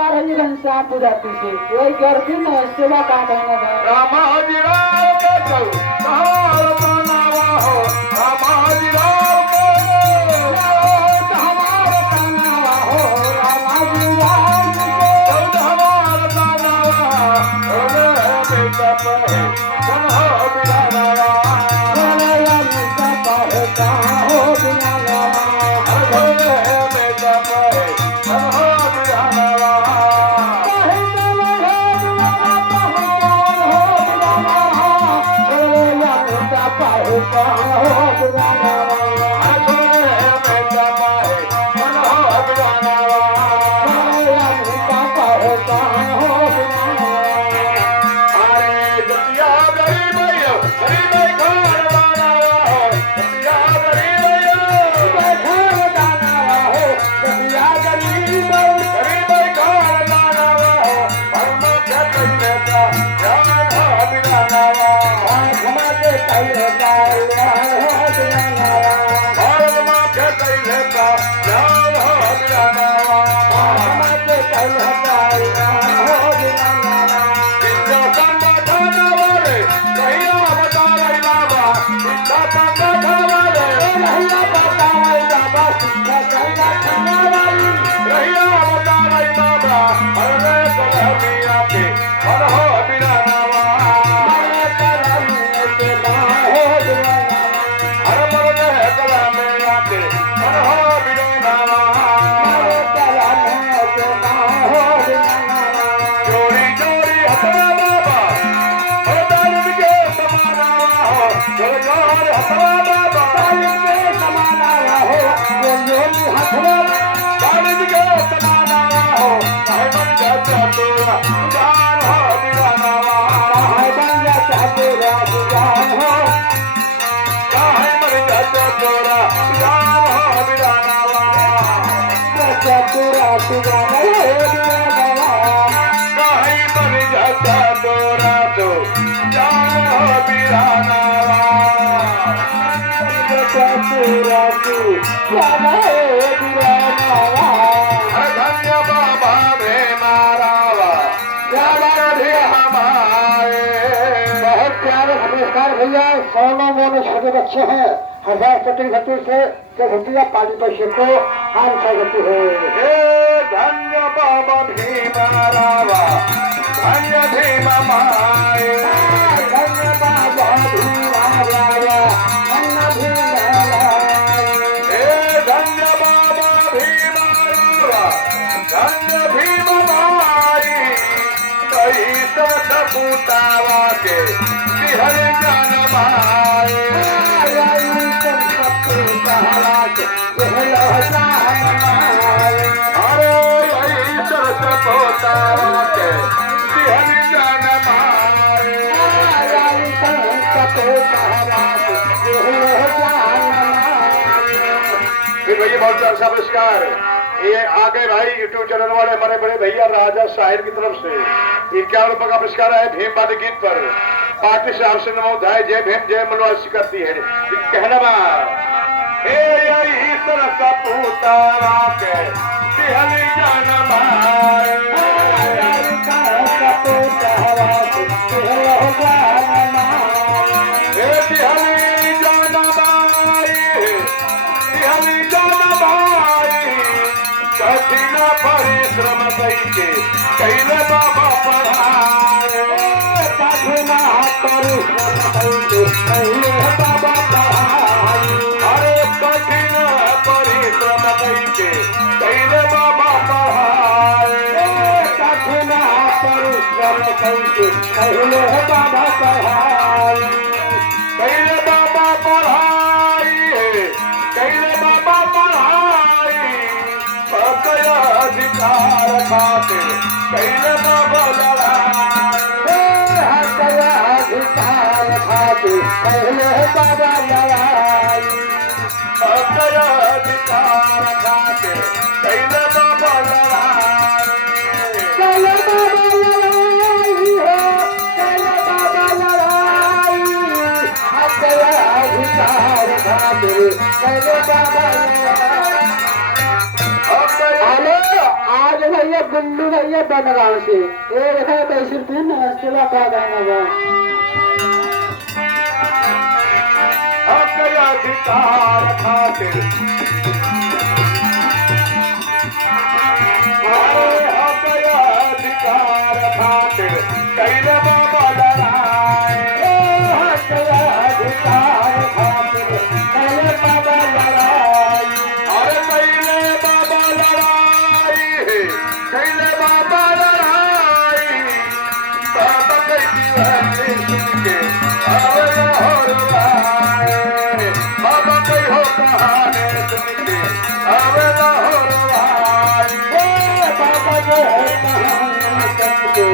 जाती से कोई गर्दी न सेवा का कहना है रामाजी राव के चल कहां बनावा हो रामाजी राव के हमारा बनावा हो रामाजी राव के हमारा बनावा ओले बेटा पे कन्हा बिरानावा ओले बेटा पे कन्हा बिरानावा ओले बेटा पे कन्हा बिरानावा सोनो मोनो छोटे बच्चे हैं 1000 से घटिया पाली पैसे को हम सकते हे धन्य बाबा भीमारावा धन्य भीमा माए धन्य बाबा भीमारावा धन्य भीमारावा हे धन्य बाबा भीमारावा धन्य भीमा माए कई सपूतावा के हर जन माए भैया बहुत अच्छा पुरस्कार ये आगे भाई यूट्यूब चैनल वाले हमारे बड़े भैया राजा साहिर की तरफ से 51 रुपए का पुरस्कार है भीम वाद्य गीत पर पार्टी से आपसे नमोधाय जय भीम जय मलवासी करती है कहना हे ईश्वर का पूतारा के तिहली जान माए कठिन परिश्रम के कैले बाबा पढ़ाए कठिन परिश्रम कैले बाबा पढ़ाए अरे कठिन परिश्रम के कैले बाबा पढ़ाए कठिन परिश्रम कैले खातिर कैले बाबा लड़ाई अपना अधिकार खातिर कैले बाबा लड़ाई कैले बाबा लड़ाई हो कैले बाबा लड़ाई अपना अधिकार खातिर कैले बाबा लड़ाई। हेलो आज भैया गुल्लू भैया बनगांव से ये देखा पैसे रुपये नमस्ते बाबा देंगे अपना अधिकार खातिर अपना अधिकार खातिर कैले बाबा लड़ाई अपना अधिकार खातिर कैले बाबा लड़ाई अरे कैले बाबा लड़ाई कैले बाबा लड़ाई बाबा कैसी बातें सुन के आवे लाहौर भाई बाबा कई हो कहानी सुन के आवे लाहौर भाई बाबा जो है कहानी सुन के